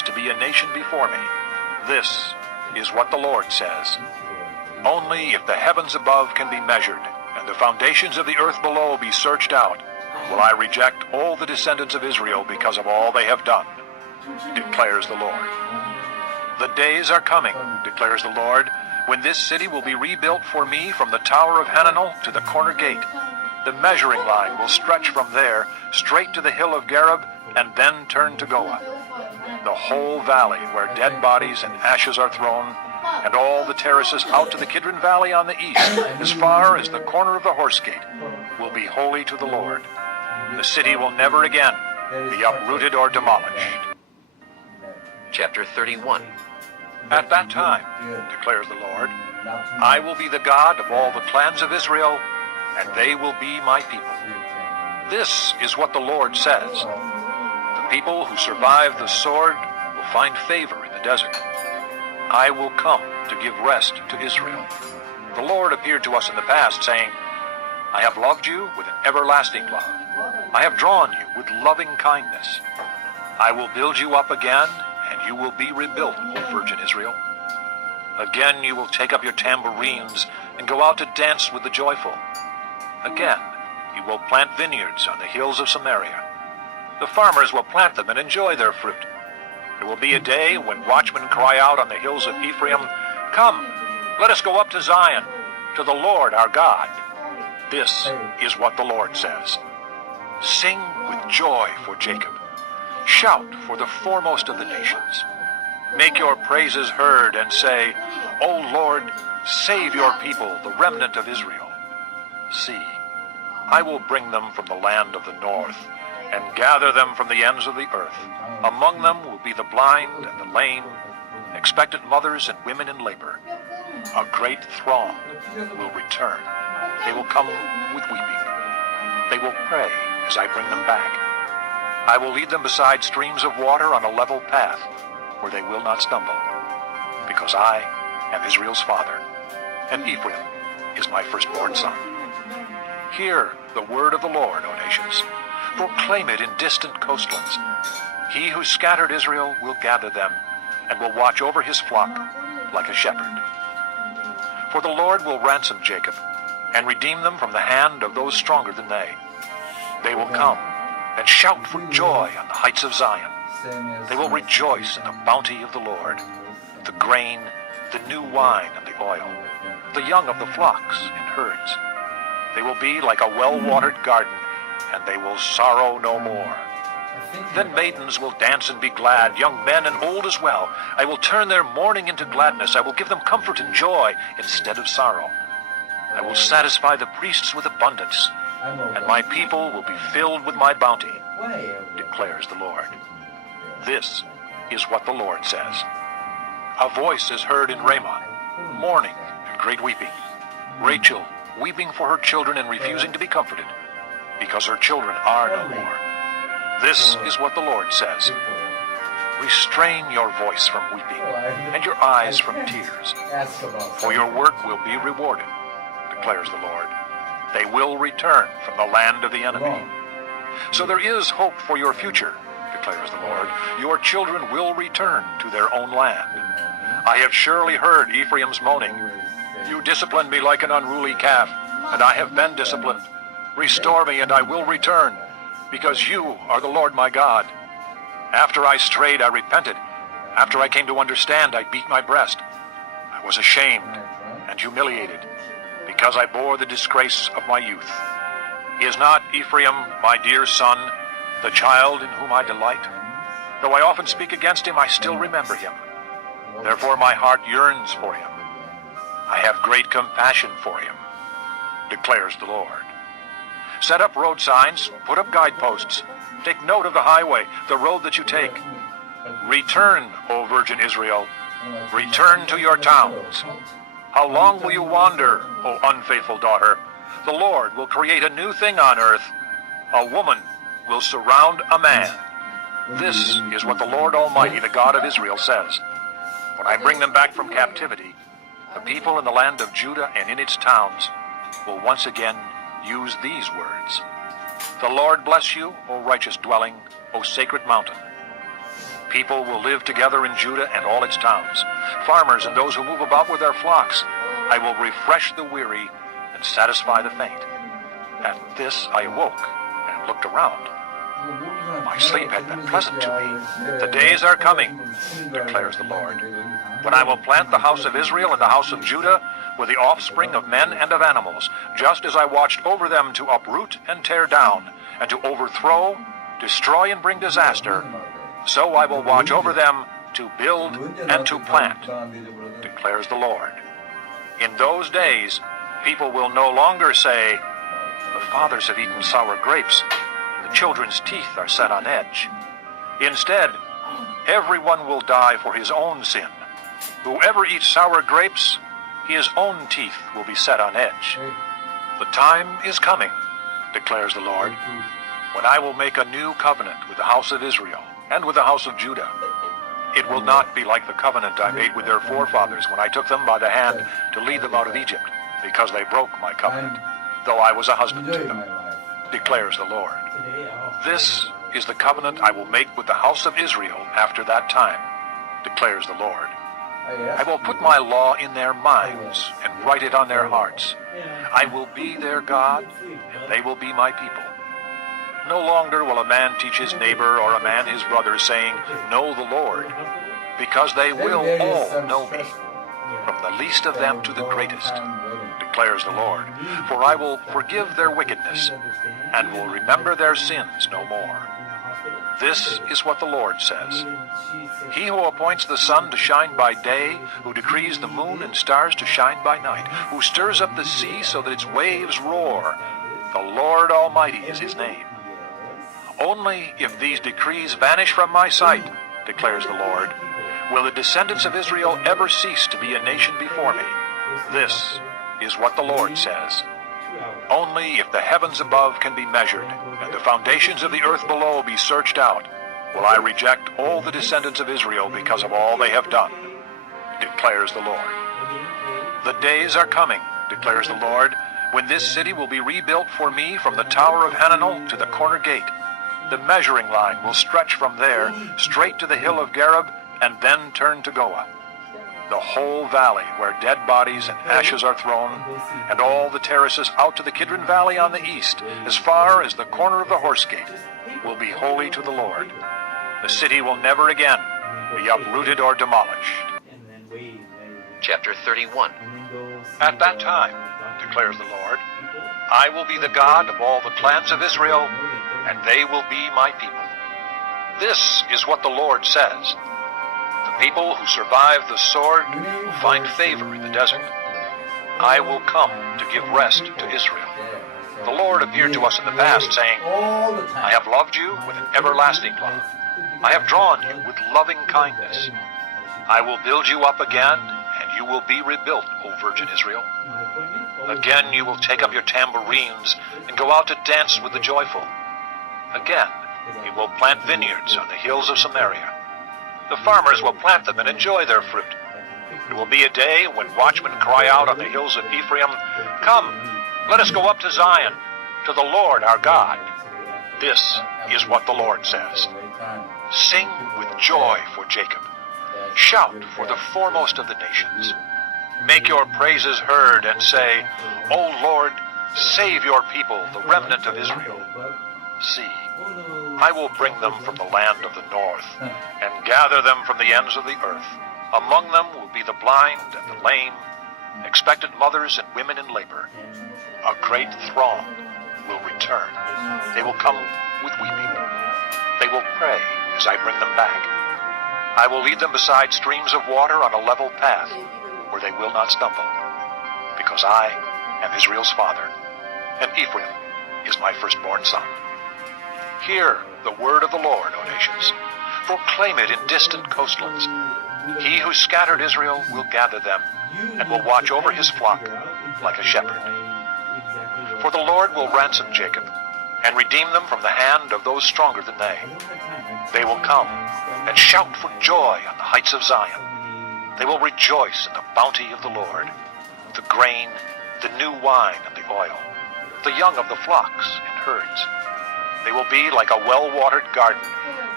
cease to be a nation before me. This is what the Lord says. Only if the heavens above can be measured, and the foundations of the earth below be searched out, will I reject all the descendants of Israel because of all they have done, declares the Lord. The days are coming, declares the Lord, when this city will be rebuilt for me from the Tower of Hananel to the corner gate. The measuring line will stretch from there straight to the hill of Gareb and then turn to Goah. The whole valley where dead bodies and ashes are thrown, and all the terraces out to the Kidron Valley on the east, as far as the corner of the horse gate, will be holy to the Lord. The city will never again be uprooted or demolished. Chapter 31. At that time, declares the Lord, I will be the God of all the clans of Israel, and they will be my people. This is what the Lord says. The people who survive the sword will find favor in the desert. I will come to give rest to Israel. The Lord appeared to us in the past, saying, I have loved you with an everlasting love. I have drawn you with loving kindness. I will build you up again, and you will be rebuilt, O Virgin Israel. Again you will take up your tambourines and go out to dance with the joyful. Again you will plant vineyards on the hills of Samaria. The farmers will plant them and enjoy their fruit. There will be a day when watchmen cry out on the hills of Ephraim, Come, let us go up to Zion, to the Lord our God. This is what the Lord says. Sing with joy for Jacob. Shout for the foremost of the nations. Make your praises heard and say, O Lord, save your people, the remnant of Israel. See, I will bring them from the land of the north, and gather them from the ends of the earth. Among them will be the blind and the lame, expectant mothers and women in labor. A great throng will return. They will come with weeping. They will pray as I bring them back. I will lead them beside streams of water on a level path where they will not stumble, because I am Israel's father, and Ephraim is my firstborn son. Hear the word of the Lord, O nations. Proclaim it in distant coastlands. He who scattered Israel will gather them, and will watch over his flock like a shepherd. For the Lord will ransom Jacob, and redeem them from the hand of those stronger than they. They will come and shout for joy on the heights of Zion. They will rejoice in the bounty of the Lord, the grain, the new wine and the oil, the young of the flocks and herds. They will be like a well-watered garden, and they will sorrow no more. Then maidens will dance and be glad, young men and old as well. I will turn their mourning into gladness. I will give them comfort and joy instead of sorrow. I will satisfy the priests with abundance, and my people will be filled with my bounty, declares the Lord. This is what the Lord says. A voice is heard in Ramah, mourning and great weeping. Rachel weeping for her children and refusing to be comforted, because her children are no more. This is what the Lord says. Restrain your voice from weeping, and your eyes from tears, for your work will be rewarded, declares the Lord. They will return from the land of the enemy. So there is hope for your future, declares the Lord. Your children will return to their own land. I have surely heard Ephraim's moaning. You disciplined me like an unruly calf, and I have been disciplined. Restore me, and I will return, because you are the Lord my God. After I strayed, I repented. After I came to understand, I beat my breast. I was ashamed and humiliated, because I bore the disgrace of my youth. Is not Ephraim my dear son, the child in whom I delight? Though I often speak against him, I still remember him. Therefore my heart yearns for him. I have great compassion for him, declares the Lord. Set up road signs, put up guideposts. Take note of the highway, the road that you take. Return, O Virgin Israel. Return to your towns. How long will you wander, O unfaithful daughter? The Lord will create a new thing on earth. A woman will surround a man. This is what the Lord Almighty, the God of Israel, says. When I bring them back from captivity, the people in the land of Judah and in its towns will once again use these words. The Lord bless you, O righteous dwelling, O sacred mountain. People will live together in Judah and all its towns, farmers and those who move about with their flocks. I will refresh the weary and satisfy the faint. At this I awoke and looked around. My sleep had been pleasant to me. The days are coming, declares the Lord, when I will plant the house of Israel and the house of Judah with the offspring of men and of animals, just as I watched over them to uproot and tear down, and to overthrow, destroy, and bring disaster. So I will watch over them to build and to plant, declares the Lord. In those days, people will no longer say, the fathers have eaten sour grapes, and the children's teeth are set on edge. Instead, everyone will die for his own sin. Whoever eats sour grapes, his own teeth will be set on edge. The time is coming, declares the Lord, when I will make a new covenant with the house of Israel and with the house of Judah. It will not be like the covenant I made with their forefathers when I took them by the hand to lead them out of Egypt, because they broke my covenant, though I was a husband to them, declares the Lord. This is the covenant I will make with the house of Israel after that time, declares the Lord. I will put my law in their minds and write it on their hearts. I will be their God, and they will be my people. No longer will a man teach his neighbor or a man his brother, saying, know the Lord, because they will all know me, from the least of them to the greatest, declares the Lord. For I will forgive their wickedness, and will remember their sins no more. This is what the Lord says. He who appoints the sun to shine by day, who decrees the moon and stars to shine by night, who stirs up the sea so that its waves roar, the Lord Almighty is his name. Only if these decrees vanish from my sight, declares the Lord, will the descendants of Israel ever cease to be a nation before me. This is what the Lord says. Only if the heavens above can be measured, and the foundations of the earth below be searched out, will I reject all the descendants of Israel because of all they have done, declares the Lord. The days are coming, declares the Lord, when this city will be rebuilt for me from the tower of Hananel to the corner gate. The measuring line will stretch from there straight to the hill of Gareb and then turn to Goah. The whole valley where dead bodies and ashes are thrown, and all the terraces out to the Kidron Valley on the east, as far as the corner of the horse gate, will be holy to the Lord. The city will never again be uprooted or demolished. Chapter 31. At that time, declares the Lord, I will be the God of all the clans of Israel, and they will be my people. This is what the Lord says. The people who survive the sword will find favor in the desert. I will come to give rest to Israel. The Lord appeared to us in the past, saying, I have loved you with an everlasting love. I have drawn you with loving kindness. I will build you up again, and you will be rebuilt, O Virgin Israel. Again you will take up your tambourines and go out to dance with the joyful. Again you will plant vineyards on the hills of Samaria. The farmers will plant them and enjoy their fruit. It will be a day when watchmen cry out on the hills of Ephraim, Come, let us go up to Zion, to the Lord our God. This is what the Lord says. Sing with joy for Jacob. Shout for the foremost of the nations. Make your praises heard and say, O Lord, save your people, the remnant of Israel. See, I will bring them from the land of the north and gather them from the ends of the earth. Among them will be the blind and the lame, expectant mothers and women in labor. A great throng will return. They will come with weeping. They will pray as I bring them back. I will lead them beside streams of water on a level path where they will not stumble, because I am Israel's father, and Ephraim is my firstborn son. Hear the word of the Lord, O nations. Proclaim it in distant coastlands. He who scattered Israel will gather them, and will watch over his flock like a shepherd. For the Lord will ransom Jacob, and redeem them from the hand of those stronger than they. They will come and shout for joy on the heights of Zion. They will rejoice in the bounty of the Lord, the grain, the new wine and the oil, the young of the flocks and herds. They will be like a well-watered garden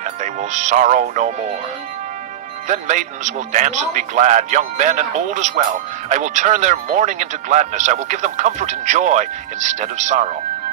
and they will sorrow no more. Then maidens will dance and be glad, young men and old as well. I will turn their mourning into gladness. I will give them comfort and joy instead of sorrow.